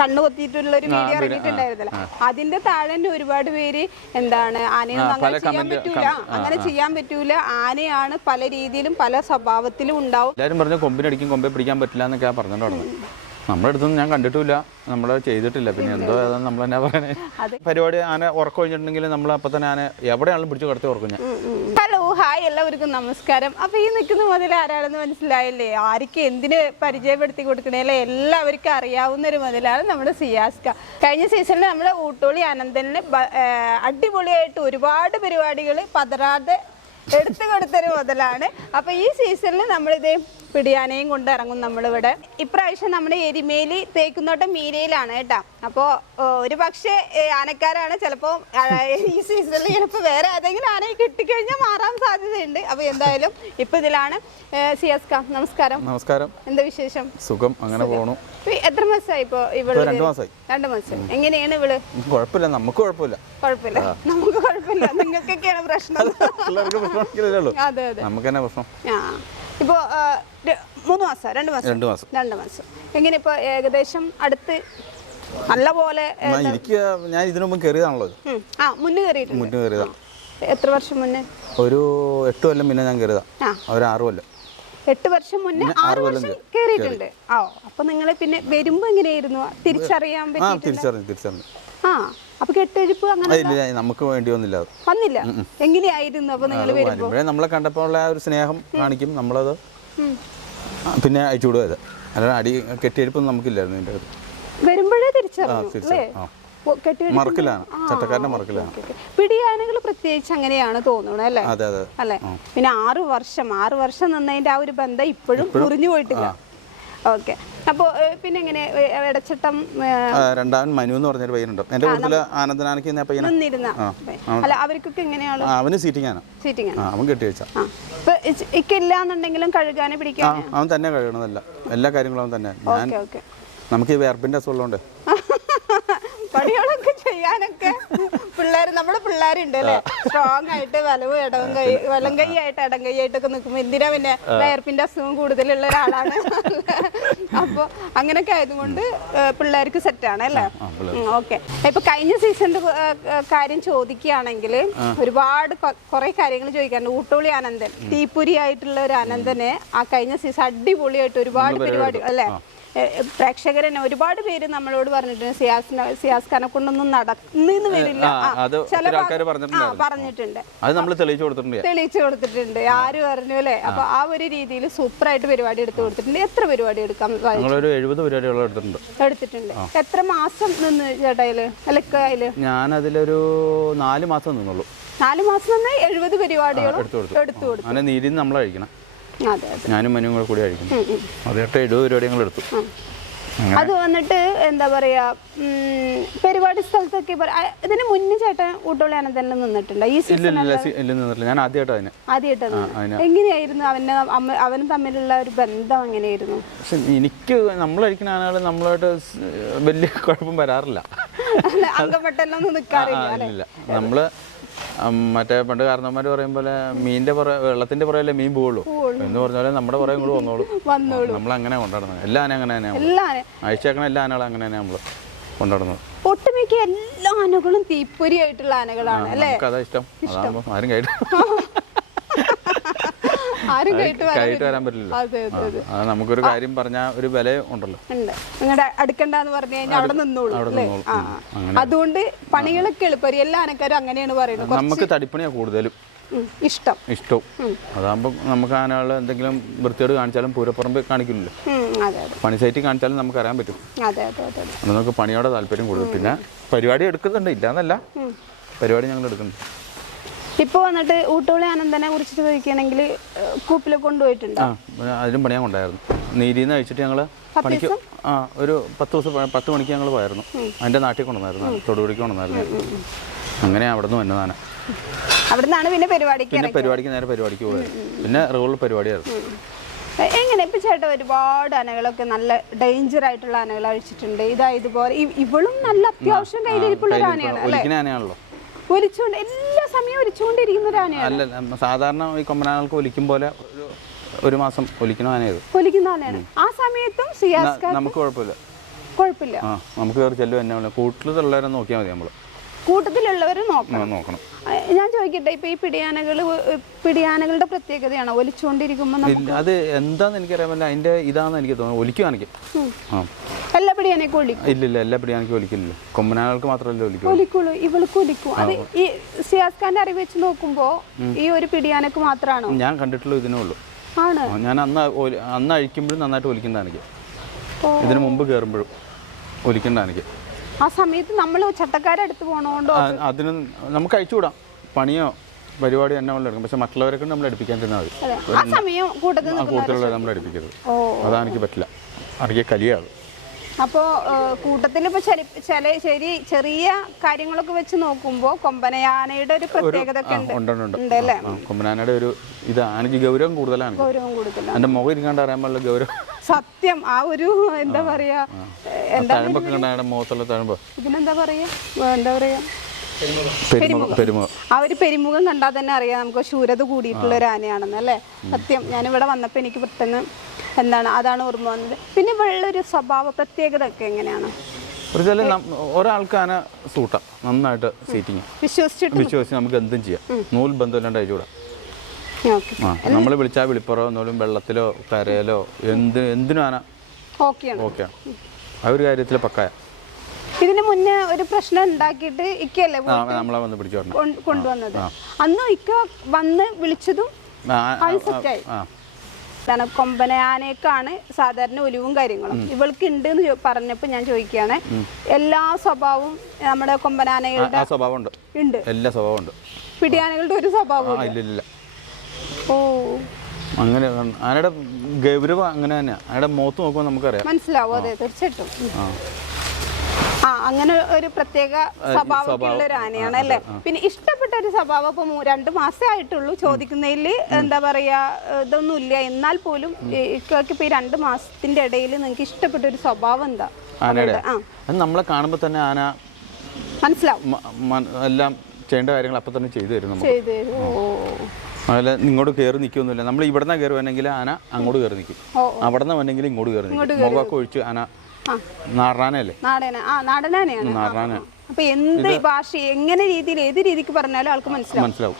കണ്ണു കൊത്തിയിട്ടുള്ള ഒരു വീഡിയോ ഇറങ്ങിയിട്ടുണ്ടായിരുന്നല്ലോ. അതിന്റെ താഴെ തന്നെ ഒരുപാട് പേര് എന്താണ് ആനയൊന്നും അങ്ങനെ ചെയ്യാൻ പറ്റൂല, അങ്ങനെ ചെയ്യാൻ പറ്റൂല, ആനയാണ് പല രീതിയിലും പല സ്വഭാവത്തിലും ഉണ്ടാവും. എല്ലാവരും പറഞ്ഞു കൊമ്പിനടിക്കും, കൊമ്പെ പിടിക്കാൻ പറ്റില്ല എന്നൊക്കെ പറഞ്ഞിട്ടുണ്ടായിരുന്നു. നമ്മുടെ അടുത്തൊന്നും ഞാൻ കണ്ടിട്ടില്ല, നമ്മൾ ചെയ്തിട്ടില്ല. പിന്നെ എന്തോ ഏതാ നമ്മൾ എന്നാ പറയണേ, പരിപാടി ആന ഉറക്കം കഴിഞ്ഞിട്ടുണ്ടെങ്കിൽ നമ്മൾ അപ്പം തന്നെ ആന എവിടെയാണെങ്കിലും പിടിച്ച് കിടത്തി ഉറക്കും ഞാൻ. ഹലോ, ഹായ്, എല്ലാവർക്കും നമസ്കാരം. അപ്പൊ ഈ നിൽക്കുന്ന മുതൽ ആരാണെന്ന് മനസ്സിലായില്ലേ? ആർക്ക് എന്തിന് പരിചയപ്പെടുത്തി കൊടുക്കണേലെ എല്ലാവർക്കും അറിയാവുന്ന ഒരു മുതലാണ് നമ്മുടെ സിയാസ്ക. കഴിഞ്ഞ സീസണിൽ നമ്മുടെ ഊട്ടോളി അനന്തന് അടിപൊളിയായിട്ട് ഒരുപാട് പരിപാടികൾ പതറാതെ എടുത്തു കൊടുത്തൊരു മുതലാണ്. അപ്പൊ ഈ സീസണിൽ നമ്മളിത് പിടിയാനയും കൊണ്ട് ഇറങ്ങും നമ്മളിവിടെ. ഇപ്രാവശ്യം നമ്മുടെ എരിമേലി തേക്കുന്നോട്ടം മീരയിലാണ് കേട്ടോ. അപ്പോൾ ഒരു പക്ഷേ ആനക്കാരാണ് ചിലപ്പോൾ ഈ സീസണിൽ ചിലപ്പോൾ വേറെ ഏതെങ്കിലും ആനയെ കിട്ടിക്കഴിഞ്ഞാൽ മാറാൻ സാധ്യതയുണ്ട്. അപ്പോൾ എന്തായാലും ഇപ്പം ഇതിലാണ്. സിയാസ്ക, നമസ്കാരം. നമസ്കാരം. എന്താ വിശേഷം? സുഖം, അങ്ങനെ പോണു. എത്ര മാസമായി ഇപ്പൊ ഇവള്? 2 മാസമായി. 2 മാസം. എങ്ങനെയാണ് ഇവള്? കുഴപ്പമില്ല, നമുക്ക് കുഴപ്പമില്ല. കുഴപ്പമില്ല, നമുക്ക് കുഴപ്പമില്ല. നിങ്ങൾക്കൊക്കെയാണ് പ്രശ്നം. അതെ അതെ, നമുക്ക് തന്നെ പ്രശ്നം. ഇപ്പോ 3 മാസം 2 മാസം എങ്ങനെ ഇപ്പൊ ഏകദേശം അടുത്ത് നല്ല പോലെ? ഞാൻ ഇതിനു മുമ്പ് കയറിയതാണല്ലോ. മുന്നേ കയറിയതാണ്. എത്ര വർഷം മുന്നേ? ഒരു 8 കൊല്ലം മുന്നേ ഞാൻ കയറിയതാ. ഒരു 6 കൊല്ലം. 8 വർഷം മുന്നേ 6 വർഷം കയറിയിട്ടുണ്ട്. അപ്പൊ നിങ്ങളെ പിന്നെ വരുമ്പോ എങ്ങനെയായിരുന്നു തിരിച്ചറിയാൻ പറ്റി? തിരിച്ചറിഞ്ഞു. അപ്പൊ കെട്ടെഴുപ്പ് അങ്ങനെ നമുക്ക് വേണ്ടി വന്നില്ല. എങ്ങനെയായിരുന്നു അപ്പൊ നിങ്ങൾ വരുമ്പോ? നമ്മളെ കണ്ടപ്പോൾ ഉള്ള ഒരു സ്നേഹം കാണിക്കും, നമ്മളത് പിന്നെ അയച്ചു വിടുക. അല്ലാതെ അടി കെട്ടിയെടുപ്പൊന്നും നമുക്കില്ലായിരുന്നു. ഇതിൻ്റെ വരുമ്പോഴേ തിരിച്ചറിഞ്ഞു. മറക്കിലാണ്, ചട്ടക്കാരന്റെ മറക്കിലാണ്. പിടിയാനകൾ പ്രത്യേകിച്ച് അങ്ങനെയാണ് തോന്നുന്നത് അല്ലേ? അല്ലെ? പിന്നെ 6 വർഷം നിന്നതിന്റെ ആ ഒരു ബന്ധം ഇപ്പോഴും മുറിഞ്ഞു പോയിട്ടില്ല. ഓക്കെ. അപ്പോ പിന്നെ എങ്ങനെ ഇടച്ചട്ടം? രണ്ടാമൻ മനു എന്ന് പറഞ്ഞൊരു പയ്യനുണ്ട് എന്റെ കൂടുതൽ ആനന്ദനാനക്ക് നിന്നിരുന്ന. അല്ല, അവർക്കൊക്കെ എങ്ങനെയാണ്? അവന് സീറ്റിംഗ് ആണ്. അവൻ കെട്ടി വെച്ച ഇല്ലാന്നുണ്ടെങ്കിലും കഴുകാനെ പിടിക്കാൻ അവൻ തന്നെ കഴുകണതല്ല, എല്ലാ കാര്യങ്ങളും അവൻ തന്നെ. നമുക്ക് ഈ വേർപ്പിന്റെ അസുഖമുണ്ട്, പണികളൊക്കെ ചെയ്യാനൊക്കെ നമ്മുടെ പിള്ളേരുണ്ട് അല്ലേ, സ്ട്രോങ് ആയിട്ട് വലം കൈ ആയിട്ട് ഇടം കൈ ആയിട്ടൊക്കെ നിൽക്കുമ്പോ എന്തിനാ പിന്നെ വയർപ്പിന്റെ അസുഖം കൂടുതലുള്ള ഒരാളാണ്. അപ്പൊ അങ്ങനെയൊക്കെ ആയതുകൊണ്ട് പിള്ളേർക്ക് സെറ്റാണ് അല്ലേ? ഓക്കെ. ഇപ്പൊ കഴിഞ്ഞ സീസണിന്റെ കാര്യം ചോദിക്കുകയാണെങ്കിൽ ഒരുപാട് കുറെ കാര്യങ്ങൾ ചോദിക്കാറുണ്ട്. ഊട്ടോളി അനന്തൻ, തീപ്പൊരി ആയിട്ടുള്ള ഒരു അനന്തന് ആ കഴിഞ്ഞ സീസൺ അടിപൊളിയായിട്ട് ഒരുപാട് പരിപാടി അല്ലേ? പ്രേക്ഷകർ തന്നെ ഒരുപാട് പേര് നമ്മളോട് പറഞ്ഞിട്ടുണ്ട് സിയാസ്ഖാനെ കൊണ്ടൊന്നും നടന്നു വരില്ല, പറഞ്ഞിട്ടുണ്ട്. തെളിയിച്ചു കൊടുത്തിട്ടുണ്ട്. ആര് പറഞ്ഞു അല്ലേ? അപ്പൊ ആ ഒരു രീതിയിൽ സൂപ്പറായിട്ട് പരിപാടി എടുത്തു കൊടുത്തിട്ടുണ്ട്. എത്ര പരിപാടി എടുക്കാം? 70 പരിപാടികൾ എടുത്തിട്ടുണ്ട്. എത്ര മാസം നിന്ന് ചേട്ടായില് അല്ലക്കായില്? ഞാൻ അതിലൊരു 4 മാസം നിന്നുള്ളൂ. 4 മാസം നിന്ന് 70 പരിപാടികളും എടുത്തു കൊടുത്തു. നീതി നമ്മൾ കഴിക്കണം, ഞാനും മനുവും കൂടെ കൂടി കഴിക്കും. അതായിട്ട് 70 പരിപാടി ഞങ്ങൾ എടുത്തു. അത് വന്നിട്ട് എന്താ പറയാ, പരിപാടി സ്ഥലത്തൊക്കെ ഇതിന് മുന്നേ ചേട്ടൻ ഊട്ടോളി അനന്തനിൽ നിന്നിട്ടുണ്ട്? ഈ ഞാൻ ആദ്യമായിട്ടാണ്. എങ്ങനെയായിരുന്നു അവനും തമ്മിലുള്ള ഒരു ബന്ധം? എങ്ങനെയായിരുന്നു? എനിക്ക് നമ്മൾ കഴിക്കുന്ന ആനകൾ നമ്മളായിട്ട് വലിയ കുഴപ്പം വരാറില്ല, അംഗപ്പെട്ടെല്ലൊന്നും നിൽക്കാറില്ല. നമ്മള് മറ്റേ പണ്ട് കാരണവന്മാർ പറയും പോലെ മീനിന്റെ വെള്ളത്തിന്റെ പുറകെ മീൻ പോവുള്ളൂ എന്ന് പറഞ്ഞ പോലെ നമ്മുടെ പുറകെ കൂടെ വന്നോളൂ. നമ്മൾ അങ്ങനെ കൊണ്ടാടുന്നത്. എല്ലാ ആന അങ്ങനെ തന്നെയാണ്, അയച്ചേക്കണ എല്ലാ ആനകളും അങ്ങനെ തന്നെ നമ്മള് കൊണ്ടാടുന്നത്. ഒട്ടുമിക്ക എല്ലാ ആനകളും തീപ്പൊരി ആയിട്ടുള്ള ആനകളാണ് അല്ലേ? അതാ ഇഷ്ടം. അതാകുമ്പോ ആരും കഴിട്ട് വരാൻ പറ്റില്ല. നമുക്കൊരു കാര്യം പറഞ്ഞാൽ ഒരു വില ഉണ്ടല്ലോ, നിങ്ങളുടെ അടുക്കണ്ടെന്ന് പറഞ്ഞു കഴിഞ്ഞാൽ അവിടെ നിന്നോളൂ. അതുകൊണ്ട് പണികളൊക്കെ എളുപ്പം. എല്ലാ ആനക്കാരും അങ്ങനെയാണ് പറയുന്നത്. നമുക്ക് തടിപ്പണിയാ കൂടുതലും ഇഷ്ടവും. അതാകുമ്പോ നമുക്ക് ആനകൾ എന്തെങ്കിലും വൃത്തിയോട് കാണിച്ചാലും പൂരപ്പുറമ്പ് കാണിക്കില്ലല്ലോ, പണി സൈറ്റിൽ കാണിച്ചാലും നമുക്ക് അറിയാൻ പറ്റും. നമുക്ക് പണിയോടെ താല്പര്യം കൂടുതൽ. പിന്നെ പരിപാടി എടുക്കുന്നുണ്ട്, ഇല്ലാന്നല്ല, പരിപാടി ഞങ്ങൾ എടുക്കുന്നുണ്ട്. ഇപ്പൊ വന്നിട്ട് ഊട്ടോളി അനന്തനെ കുറിച്ചിട്ട് ചോദിക്കുകയാണെങ്കിൽ കൂപ്പിൽ കൊണ്ടുപോയിട്ടുണ്ട്. അതിലും പണിയാൻ കൊണ്ടായിരുന്നു. നീരിന്ന് കഴിച്ചിട്ട് ഞങ്ങള് പണിക്ക് ഒരു 10 ദിവസം 10 മണിക്ക് ഞങ്ങൾ പോയായിരുന്നു. അതിന്റെ നാട്ടിൽ കൊണ്ടുവന്നായിരുന്നു, തൊടുപുഴയ്ക്ക് കൊണ്ടുവന്നായിരുന്നു. അങ്ങനെ അവിടെ നിന്ന് വന്നതാണ്. അവിടുന്നാണ് പിന്നെ പരിപാടിക്ക് നേരെ പരിപാടിക്ക് പോയത്. പിന്നെ റെഗുലർ പരിപാടിയായിരുന്നു. എങ്ങനെ ഇപ്പൊ ചേട്ടാ ഒരുപാട് ആനകളൊക്കെ നല്ല ഡേഞ്ചർ ആയിട്ടുള്ള ആനകൾ അഴിച്ചിട്ടുണ്ട്. ഇതുപോലെ ഇവളും നല്ല അത്യാവശ്യം കയ്യിലിരിപ്പുള്ള ഒരു ആനയാണ് അല്ലേ? ഒലിച്ചുകൊണ്ട് എല്ലാ സമയവും ഒലിച്ചുകൊണ്ടിരിക്കുന്ന ഒരു ആനയാണ്. അല്ല, സാധാരണ ഈ കൊമ്പനാനകൾക്ക് ഒലിക്കും പോലെ ഒരു മാസം ഒലിക്കുന്ന ആനയാണ്. ആ സമയത്തും നമുക്ക് കുഴപ്പമില്ല. കുഴപ്പമില്ല. ആ നമുക്ക് കയറി ചെല്ലും എന്നെ കൂട്ടിലുള്ളവരെ നോക്കിയാൽ മതി നമ്മൾ. കൂട്ടത്തിലുള്ളവർ നോക്കണം. ഞാൻ ചോദിക്കട്ടെ, ഇപ്പൊ ഈ പിടിയാനകളുടെ പ്രത്യേകതയാണോ ഒലിച്ചുകൊണ്ടിരിക്കുമ്പോ? അത് എന്താന്ന് എനിക്കറിയാൻ പറ്റില്ല. അതിന്റെ ഇതാന്ന് എനിക്ക് തോന്നുന്നു. ഒലിക്കുവാണെങ്കിൽ എല്ലാ പിടിയാനക്കും ഒലിക്കും? ഇല്ലില്ല, എല്ലാ പിടിയാനക്കും ഒലിക്കില്ല. കൊമ്പനാനകൾക്ക് മാത്രമല്ല ഒലിക്കുള്ളൂ. ഇവൾക്ക് ഒലിക്കും. അത് ഈ സിയാസ് ഖാന്റെ അറിവ് വെച്ച് നോക്കുമ്പോ ഈ ഒരു പിടിയാനക്ക് മാത്രമാണോ? ഞാൻ കണ്ടിട്ടുള്ളൂ ഇതിനേ ഉള്ളൂ. ആണ്. ഞാൻ അന്ന് അഴിക്കുമ്പോഴും നന്നായിട്ട് ഒലിക്കണ്ട എനിക്ക്. ഇതിന് മുമ്പ് കയറുമ്പോഴും ഒലിക്കണ്ട എനിക്ക്. ആ സമയത്ത് നമ്മൾ ചട്ടക്കാരെ അടുത്ത് പോകണോണ്ടോ? അതിന് നമുക്ക് അഴിച്ചുവിടാം. പണിയോ പരിപാടിയോ എന്നെ എടുക്കും. പക്ഷെ മറ്റുള്ളവരെ കൊണ്ട് നമ്മൾ അടുപ്പിക്കാൻ തന്നാൽ മതി. ആ സമയം കൂട്ടത്തിലുള്ള നമ്മൾ അടുപ്പിക്കരുത്. അതാണ് എനിക്ക് പറ്റില്ല. അറിയ കലിയാണ്. അപ്പോൾ കൂട്ടത്തിൽ ഇപ്പോൾ ചെറിയ കാര്യങ്ങളൊക്കെ വെച്ച് നോക്കുമ്പോൾ കൊമ്പനയാനയുടെ ഒരു പ്രത്യേകത ഒക്കെ ഉണ്ടല്ലേ? കൊമ്പനാനയുടെ ഒരു ഇത് ആനയ്ക്ക് ഗൗരവം കൂടുതലാണ്. എൻ്റെ മുഖം ഇരിക്കാണ്ട് അറിയാൻ പാടില്ല ഗൗരവം. സത്യം. ആ ഒരു എന്താ പറയാ, തഴമ്പൊക്കെ കണ്ട മുഖത്തുള്ള തഴമ്പ്, ഇതിനെന്താ പറയാ പെരുമുഖം. ആ ഒരു പെരുമുഖം കണ്ടാൽ തന്നെ അറിയാം നമുക്ക് ശൂരത കൂടിയിട്ടുള്ള ഒരു ആനയാണെന്ന് അല്ലേ? സത്യം. ഞാനിവിടെ വന്നപ്പോൾ എനിക്ക് പെട്ടെന്ന് അതാണ് ഓർമ്മ വന്നത്. പിന്നെ വെള്ളൊരു സ്വഭാവ പ്രത്യേകത ഒക്കെ എങ്ങനെയാണ്? ഒരാൾക്ക് ആന സൂട്ടാം, നന്നായിട്ട് സീറ്റിങ് വിശ്വസിച്ച് നമുക്ക് എന്തും ചെയ്യാം. നൂൽ ബന്ധമില്ലാണ്ട് അയച്ചുകൂടാം. നമ്മൾ വിളിച്ചാൽ വിളിപ്പുറോ നൂലും വെള്ളത്തിലോ കരയിലോ എന്തിനും ആന ഓക്കെയാണ്. ആ ഒരു കാര്യത്തിൽ പക്കായ. ഇതിന് മുന്നേ ഒരു പ്രശ്നം ഉണ്ടാക്കിയിട്ട് ഇക്കല്ലേ നമ്മളെ വന്ന് പിടിച്ചു കൊണ്ടുവന്നത്? അന്ന് ഇക്ക വന്ന് വിളിച്ചതും സെറ്റായി. കൊമ്പനാനേക്കാണ് സാധാരണ ഒലിവും കാര്യങ്ങളും. ഇവൾക്ക് ഉണ്ട് എന്ന് പറഞ്ഞപ്പോൾ ഞാൻ ചോദിക്കുകയാണ്, എല്ലാ സ്വഭാവവും നമ്മുടെ കൊമ്പനാനകളുടെ ഉണ്ട്? എല്ലാ സ്വഭാവം ഉണ്ട്. പിടിയാനകളുടെ ഒരു സ്വഭാവം ഇല്ല. ഓ, അങ്ങനെ ആനയുടെ ഗൗരവം അങ്ങനെ തന്നെയാണ്. ആനയുടെ മുഖത്ത് നോക്കുമ്പോൾ നമുക്കറിയാം, മനസ്സിലാവും. അതെ, തീർച്ചയായിട്ടും. അങ്ങനെ ഒരു പ്രത്യേക സ്വഭാവമുള്ള ഒരു ആനയാണ് അല്ലേ? പിന്നെ ഇഷ്ടപ്പെട്ട ഒരു സ്വഭാവം ഇപ്പൊ 2 മാസേ ആയിട്ടുള്ളൂ. ചോദിക്കുന്നതിൽ എന്താ പറയാ, ഇതൊന്നുമില്ല. എന്നാൽ പോലും ഇപ്പൊ ഈ 2 മാസത്തിന്റെ ഇടയിൽ നിങ്ങൾക്ക് ഇഷ്ടപ്പെട്ട ഒരു സ്വഭാവം എന്താ? നമ്മളെ കാണുമ്പോ തന്നെ ആന മനസ്സിലാവും. എല്ലാം ചെയ്യേണ്ട കാര്യങ്ങൾ അപ്പൊ തന്നെ ചെയ്തു തരും. അതുപോലെ ഇങ്ങോട്ട് കയറി നിൽക്കൊന്നുമില്ല. നമ്മൾ ഇവിടുന്ന് കയറി വന്നെങ്കിൽ ആന അങ്ങോട്ട് കയറി നിൽക്കും, അവിടെ നിന്ന് വന്നെങ്കിൽ ഇങ്ങോട്ട് കയറി നിൽക്കും. മുഖമൊക്കെ ഒഴിച്ച് ആന നാടനാനല്ലേ? നാടനാനയാണ്. അപ്പൊ എന്ത് ഭാഷ എങ്ങനെ രീതിയിൽ ഏത് രീതിക്ക് പറഞ്ഞാലും ആൾക്ക് മനസ്സിലാവും.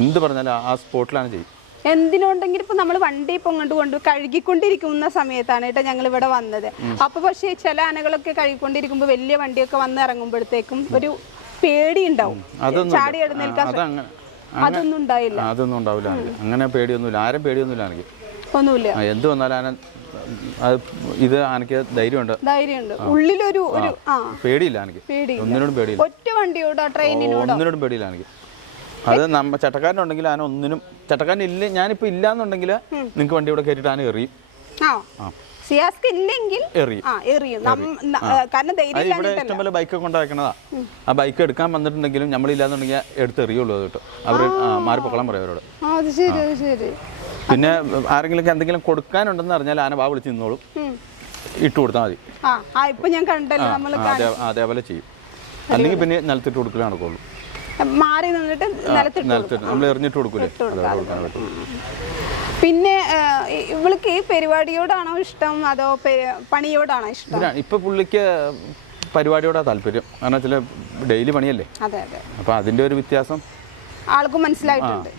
എന്ത് പറഞ്ഞാലും ആ സ്പോട്ടിലാണ് ചെയ്യും. എന്തിനുണ്ടെങ്കിലും ഇപ്പൊ നമ്മൾ വണ്ടി ഇപ്പൊ കൊണ്ട് കഴുകിക്കൊണ്ടിരിക്കുന്ന സമയത്താണ് കേട്ടോ ഞങ്ങൾ ഇവിടെ വന്നത്. അപ്പൊ പക്ഷേ ചില ആനകളൊക്കെ കഴുകിക്കൊണ്ടിരിക്കുമ്പോ വലിയ വണ്ടിയൊക്കെ വന്ന് ഇറങ്ങുമ്പോഴത്തേക്കും ഒരു പേടി ഉണ്ടാവും, ചാടി എഴുന്നേൽക്കാൻ. അതൊന്നും ഉണ്ടായില്ല. അതൊന്നും ഉണ്ടാവില്ല. അങ്ങനെ പേടിയൊന്നുമില്ല. ആരും പേടിയൊന്നുമില്ല. എനിക്ക് ഒന്നുമില്ല. എന്ത് വന്നാലും ആന ഇത് എനിക്ക് ധൈര്യമുണ്ട്. ഉള്ളിലൊരു പേടിയില്ല. എനിക്ക് ഒന്നിനോടും പേടിയില്ല. ഒറ്റ വണ്ടിയോടോ ട്രെയിനിനോടോ ഒന്നിനോടും പേടിയില്ല എനിക്ക്. അത് നമ്മ ചട്ടക്കാരനുണ്ടെങ്കിൽ ആന ഒന്നിനും, ചട്ടക്കാരൻ ഇല്ല, ഞാനിപ്പോ ഇല്ലാന്നുണ്ടെങ്കിൽ നിങ്ങൾക്ക് വണ്ടി ഇവിടെ കയറ്റിട്ട് ആന എറിയും. ഇവിടെ ഇഷ്ടംപോലെ ബൈക്കൊക്കെ കൊണ്ടുവയ്ക്കണതാ. ആ ബൈക്ക് എടുക്കാൻ വന്നിട്ടുണ്ടെങ്കിലും നമ്മളില്ലാന്നുണ്ടെങ്കിൽ എടുത്ത് എറിയുള്ളൂ. അത് കേട്ടോ അവർ മാറി പൊക്കളം പറയും അവരോട്. പിന്നെ ആരെങ്കിലും എന്തെങ്കിലും കൊടുക്കാനുണ്ടെന്ന് അറിഞ്ഞാൽ ആന വാ വിളിച്ച് നിന്നോളും, ഇട്ട് കൊടുത്താൽ മതി. അതേപോലെ ചെയ്യും. അല്ലെങ്കിൽ പിന്നെ നിലത്തിട്ട് കൊടുക്കലേ നടക്കുള്ളൂ. നിലത്തിട്ട് നമ്മൾ എറിഞ്ഞിട്ട് കൊടുക്കൂലേ? പിന്നെ ഇവൾക്ക് ഈ പരിപാടിയോടാണോ ഇഷ്ടം അതോ പണിയോടാണോ ഇഷ്ടം? ഇപ്പൊ പുള്ളിക്ക് പരിപാടിയോടാ താല്പര്യം. കാരണം ചില ഡെയിലി പണിയല്ലേ, അപ്പൊ അതിന്റെ ഒരു വ്യത്യാസം ആൾക്കും മനസ്സിലായിട്ടുണ്ട്.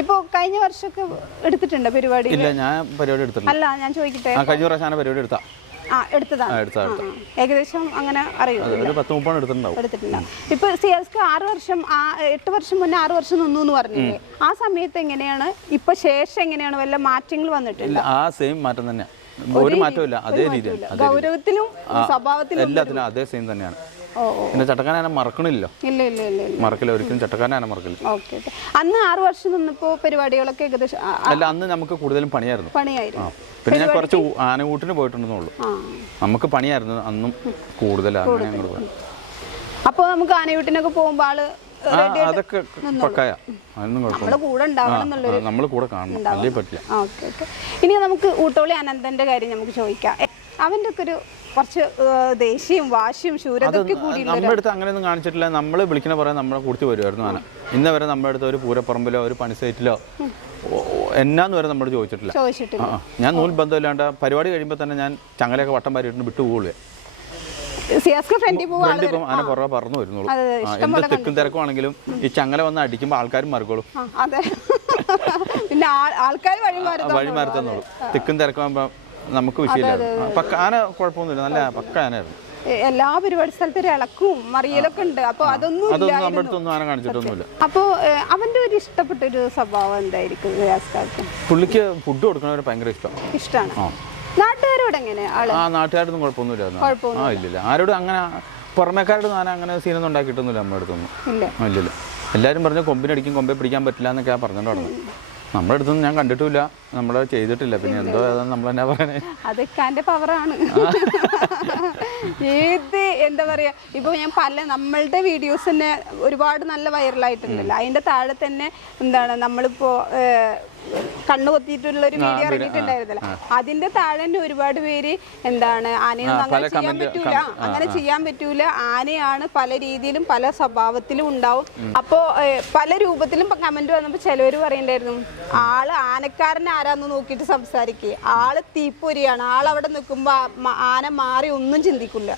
ഇപ്പൊ കഴിഞ്ഞ വർഷമൊക്കെ എടുത്തിട്ടുണ്ടോ പരിപാടി? ഇല്ല, ഞാൻ പരിപാടി എടുത്തിട്ടില്ല. അല്ല, ഞാൻ ചോദിക്കട്ടെ, കഴിഞ്ഞ പ്രാവശ്യം ഞാൻ പരിപാടി എടുത്താ ഏകദേശം അങ്ങനെ അറിയില്ല. 10-30 എടുത്തിട്ടുണ്ടാവും. ഇപ്പൊ സിയാസ്ക്ക് 8 വർഷം മുന്നേ 6 വർഷം നിന്നു എന്ന് പറഞ്ഞില്ലേ? ആ സമയത്ത് എങ്ങനെയാണ്, ഇപ്പൊ ശേഷം എങ്ങനെയാണ്, വല്ല മാറ്റങ്ങൾ വന്നിട്ടില്ല? ആ സെയിം മാറ്റം തന്നെയാണ്, ഒരു മാറ്റമില്ല. അതേ രീതിയാണ്. ഗൗരവത്തിലും സ്വഭാവത്തിലും എല്ലാത്തിനും അതേ സെയിം തന്നെയാണ്. പിന്നെ ചട്ടക്കാരനെ മറക്കണില്ലോ. മറക്കില്ല, ഒരിക്കലും ചട്ടക്കാരനെ മറക്കില്ല. അന്ന് 6 വർഷം നിന്നപ്പോ പരിപാടികളൊക്കെ ഏകദേശം അല്ല, അന്ന് നമുക്ക് കൂടുതലും പണിയായിരുന്നു. പിന്നെ ഞാൻ കുറച്ച് ആനകൂട്ടിന് പോയിട്ടുണ്ടെന്നുള്ളൂ. നമുക്ക് പണിയായിരുന്നു അന്നും കൂടുതലാണ്. അപ്പൊ നമുക്ക് ആനയൂട്ടിനൊക്കെ പോകുമ്പോ അതൊക്കെ പക്കായ, അതൊന്നും കുഴപ്പമില്ല. നമ്മൾ കൂടെ കാണണം, അല്ലേ പറ്റില്ല. ഇനി നമുക്ക് ഊട്ടോളി അനന്തന്റെ കാര്യം നമുക്ക് ചോദിക്കാം. അവന്റെ ഒക്കെ ഒരു കുറച്ച് ദേഷ്യവും വാശിയും ശൂരതൊക്കെ കൂടി നമ്മുടെ അടുത്ത് അങ്ങനെയൊന്നും കാണിച്ചിട്ടില്ല. നമ്മൾ വിളിക്കുന്ന പറയാൻ നമ്മളെ കൂട്ടി വരുമായിരുന്നു ആന. ഇന്ന് വരെ നമ്മുടെ അടുത്ത് ഒരു പൂരപ്പറമ്പിലോ ഒരു പണി സൈറ്റിലോ എന്നാന്ന് വരെ നമ്മൾ ചോദിച്ചിട്ടില്ല. ഞാൻ നൂൽ ബന്ധമില്ലാണ്ട് പരിപാടി കഴിയുമ്പോൾ തന്നെ ഞാൻ ചങ്ങലയൊക്കെ വട്ടം പാരിയിട്ട് വിട്ടു പോകുള്ളൂ. അങ്ങനെ പുറകെ പറന്നു വരുന്നുള്ളൂ. എന്ത് തിക്കും തിരക്കുവാണെങ്കിലും ഈ ചങ്ങല വന്ന് അടിക്കുമ്പോൾ ആൾക്കാരും മറിക്കോളും. പിന്നെ ആൾക്കാർ വഴി മാറി തന്നോളൂ. തിക്കും തിരക്കുമ്പോൾ നമുക്ക് വിഷയമില്ല. പക്ക ആന കുഴപ്പമൊന്നുമില്ല, നല്ല പക്ക ആനയായിരുന്നു. എല്ലാ പരിപാടി സ്ഥലത്തും ഇളക്കും മറിയലൊക്കെ ഉണ്ട്. അപ്പൊ അതൊന്നും നമ്മുടെ അടുത്തൊന്നും ആന കാണിച്ചിട്ടൊന്നുമില്ല. അപ്പൊ അവന്റെ ഒരു ഇഷ്ടപ്പെട്ട ഒരു സ്വഭാവം എന്തായിരിക്കും? പുള്ളിക്ക് ഫുഡ് കൊടുക്കണവരെ ഭയങ്കര ഇഷ്ടമാണ്. നാട്ടുകാരോട് എങ്ങനെ? നാട്ടുകാരൊന്നും കുഴപ്പമൊന്നുമില്ല. ഇല്ലില്ല, ആരോടും അങ്ങനെ പുറമേക്കാരോട് ആന അങ്ങനെ സീനൊന്നും ഉണ്ടാക്കിയിട്ടൊന്നുമില്ല നമ്മുടെ അടുത്തൊന്നും. ഇല്ലില്ല, എല്ലാവരും പറഞ്ഞു കൊമ്പിനടിക്കും, കൊമ്പെ പിടിക്കാൻ പറ്റില്ല എന്നൊക്കെ പറഞ്ഞിട്ട് നടന്നു. നമ്മുടെ അടുത്തൊന്നും ഞാൻ കണ്ടിട്ടില്ല, നമ്മൾ ചെയ്തിട്ടില്ല. പിന്നെ എന്തോ ഏതാന്ന് നമ്മൾ എന്നാ പറയണേ, അതൊക്കെ പവറാണ്. ഏത് എന്താ പറയാ, ഇപ്പൊ ഞാൻ നമ്മളുടെ വീഡിയോസ് തന്നെ ഒരുപാട് നല്ല വൈറലായിട്ടുണ്ടല്ലോ. അതിന്റെ താഴെ തന്നെ എന്താണ് നമ്മളിപ്പോ കണ്ണു കൊത്തിയിട്ടുള്ള ഒരു വീഡിയോ ഇറങ്ങിയിട്ടുണ്ടായിരുന്നല്ലോ, അതിന്റെ താഴെ തന്നെ ഒരുപാട് പേര് എന്താണ് ആനയൊന്നും അങ്ങനെ ചെയ്യാൻ പറ്റൂല, അങ്ങനെ ചെയ്യാൻ പറ്റൂല, ആനയാണ് പല രീതിയിലും പല സ്വഭാവത്തിലും ഉണ്ടാവും. അപ്പോ പല രൂപത്തിലും കമന്റ് വന്നപ്പോ ചിലവര് പറയണ്ടായിരുന്നു, ആള് ആനക്കാരൻ ആരാന്ന് നോക്കിയിട്ട് സംസാരിക്കുക, ആള് തീപ്പൊരിയാണ്, ആളവിടെ നിൽക്കുമ്പോ ആന മാറി ഒന്നും ചിന്തിക്കില്ല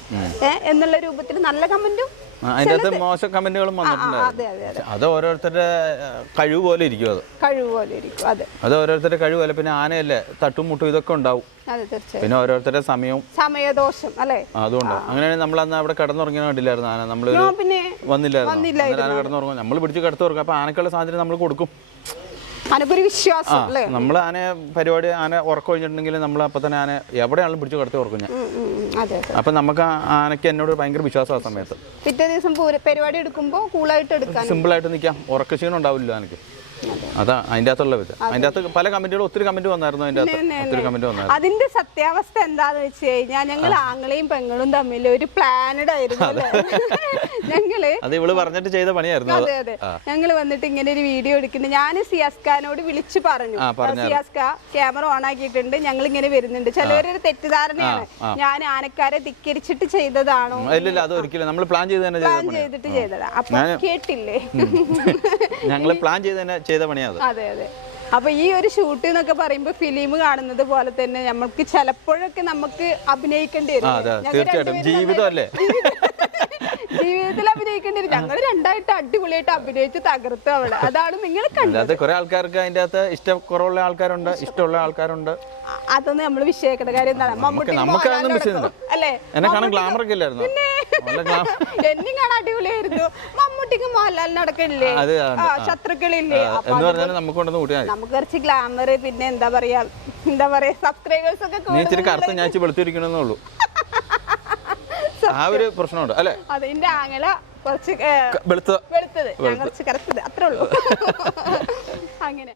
എന്നുള്ള രൂപത്തിൽ നല്ല കമന്റും അതിൻ്റെ അകത്ത് മോശം കമന്റുകളും വന്നിട്ടുണ്ടായിരുന്നു. അത് ഓരോരുത്തരുടെ കഴിവ് പോലെ ഇരിക്കും. അത് ഓരോരുത്തരുടെ കഴിവ് പോലെ. പിന്നെ ആനയല്ലേ, തട്ടും മുട്ടും ഇതൊക്കെ ഉണ്ടാവും. പിന്നെ ഓരോരുത്തരുടെ സമയദോഷം അല്ലേ, അതുകൊണ്ട് അങ്ങനെയാണെങ്കിൽ നമ്മൾ അന്ന് അവിടെ കിടന്നുറങ്ങിയ കണ്ടില്ലായിരുന്നു ആന. നമ്മൾ വന്നില്ലായിരുന്നു, ആന കിടന്നുറങ്ങും, നമ്മൾ പിടിച്ച് കിടത്തുറങ്ങും. അപ്പൊ ആനക്കുള്ള സാധനം നമ്മൾ കൊടുക്കും. നമ്മൾ ആന പരിപാടി ആന ഉറക്കം കഴിഞ്ഞിട്ടുണ്ടെങ്കിൽ നമ്മൾ അപ്പൊ തന്നെ ആന എവിടെയാണെങ്കിലും പിടിച്ച് കിടത്തി ഉറക്കും ഞാൻ. അപ്പൊ നമുക്ക് ആനയ്ക്ക് എന്നോട് ഭയങ്കര വിശ്വാസം. ആ സമയത്ത് പിറ്റേ ദിവസം പരിപാടി എടുക്കുമ്പോൾ കൂളായിട്ട് എടുക്കാം, സിമ്പിൾ ആയിട്ട് നിൽക്കാം, ഉറക്കക്ഷീണം ഉണ്ടാവില്ല എനിക്ക്. അതാ അതിന്റെ അകത്തുള്ള വിധം. അതിന്റെ അകത്ത് പല കമന്റുകളും ഒത്തിരി കമന്റ് വന്നായിരുന്നു. അതിന്റെ അകത്ത് ഒത്തിരി കമന്റ് വന്നായിരുന്നു. അതിന്റെ സത്യാവസ്ഥ എന്താന്ന് വെച്ച് കഴിഞ്ഞാൽ ഞങ്ങൾ ആങ്ങളെയും പെങ്ങളും തമ്മിൽ ഒരു പ്ലാനഡ് ആയിരുന്നു. അത് ഇവള് പറഞ്ഞിട്ട് ചെയ്ത പണിയായിരുന്നു. അതെ അതെ, ഞങ്ങൾ വന്നിട്ട് ഇങ്ങനെ ഒരു വീഡിയോ എടുക്കുന്നത്, ഞാൻ സിയാസ്കാനോട് വിളിച്ചു പറഞ്ഞു, സിയാസ്ക ക്യാമറ ഓൺ ആക്കിയിട്ടുണ്ട്, ഞങ്ങൾ ഇങ്ങനെ വരുന്നുണ്ട്. ചിലവരൊരു തെറ്റിദ്ധാരണയാണ് ഞാൻ ആനക്കാരെ ധിക്കരിച്ചിട്ട് ചെയ്തതാണോ. ഇല്ല, അത് ഒരിക്കലും നമ്മൾ പ്ലാൻ ചെയ്തിട്ട് ചെയ്തതാ. അപ്പൊ കേട്ടില്ലേ, ഞങ്ങൾ പ്ലാൻ ചെയ്ത പണിയാണ്. അതെ അതെ. അപ്പൊ ഈ ഒരു ഷൂട്ട് എന്നൊക്കെ പറയുമ്പോ ഫിലിം കാണുന്നത് പോലെ തന്നെ നമുക്ക് ചിലപ്പോഴൊക്കെ നമുക്ക് അഭിനയിക്കേണ്ടി വരും. ജീവിതമല്ലേ, ജീവിതത്തിൽ അഭിനയിക്കേണ്ടി വരും. ഞങ്ങൾ രണ്ടായിട്ട് അടിപൊളിയായിട്ട് അഭിനയിച്ച് തകർത്ത് അവിടെ. അതാണ് നിങ്ങൾ കണ്ടത്. കുറെ ആൾക്കാർക്ക് അതിന്റെ അകത്ത് ഇഷ്ടക്കുറവുള്ള ആൾക്കാരുണ്ട്, ഇഷ്ടമുള്ള ആൾക്കാരുണ്ട്. അതൊന്നും നമ്മള് വിഷയക്കേണ്ട കാര്യം എന്താണ്, അല്ലേ? എന്നെ കാണാൻ ഗ്ലാമർ ഒക്കെ ഇല്ലായിരുന്നു, എന്നും കാണാൻ അടിപൊളിയായിരുന്നു. മമ്മൂട്ടിക്ക് മോഹൻലാലിന് നടക്കില്ലേ, ശത്രുക്കളില്ലേ, നമുക്ക് കുറച്ച് ഗ്ലാമർ, പിന്നെ എന്താ പറയാ സബ്സ്ക്രൈബേഴ്സ് ഒക്കെ കറുത്ത് ഞാൻ വെളുത്തിരിക്കണമെന്നുള്ളൂ. ആ ഒരു പ്രശ്നമുണ്ട് അല്ലെ. അതിന്റെ ആംഗല കുറച്ച് വെളുത്തത്, ഞാൻ കുറച്ച് കറുത്തത്, അത്രേ ഉള്ളൂ. അങ്ങനെ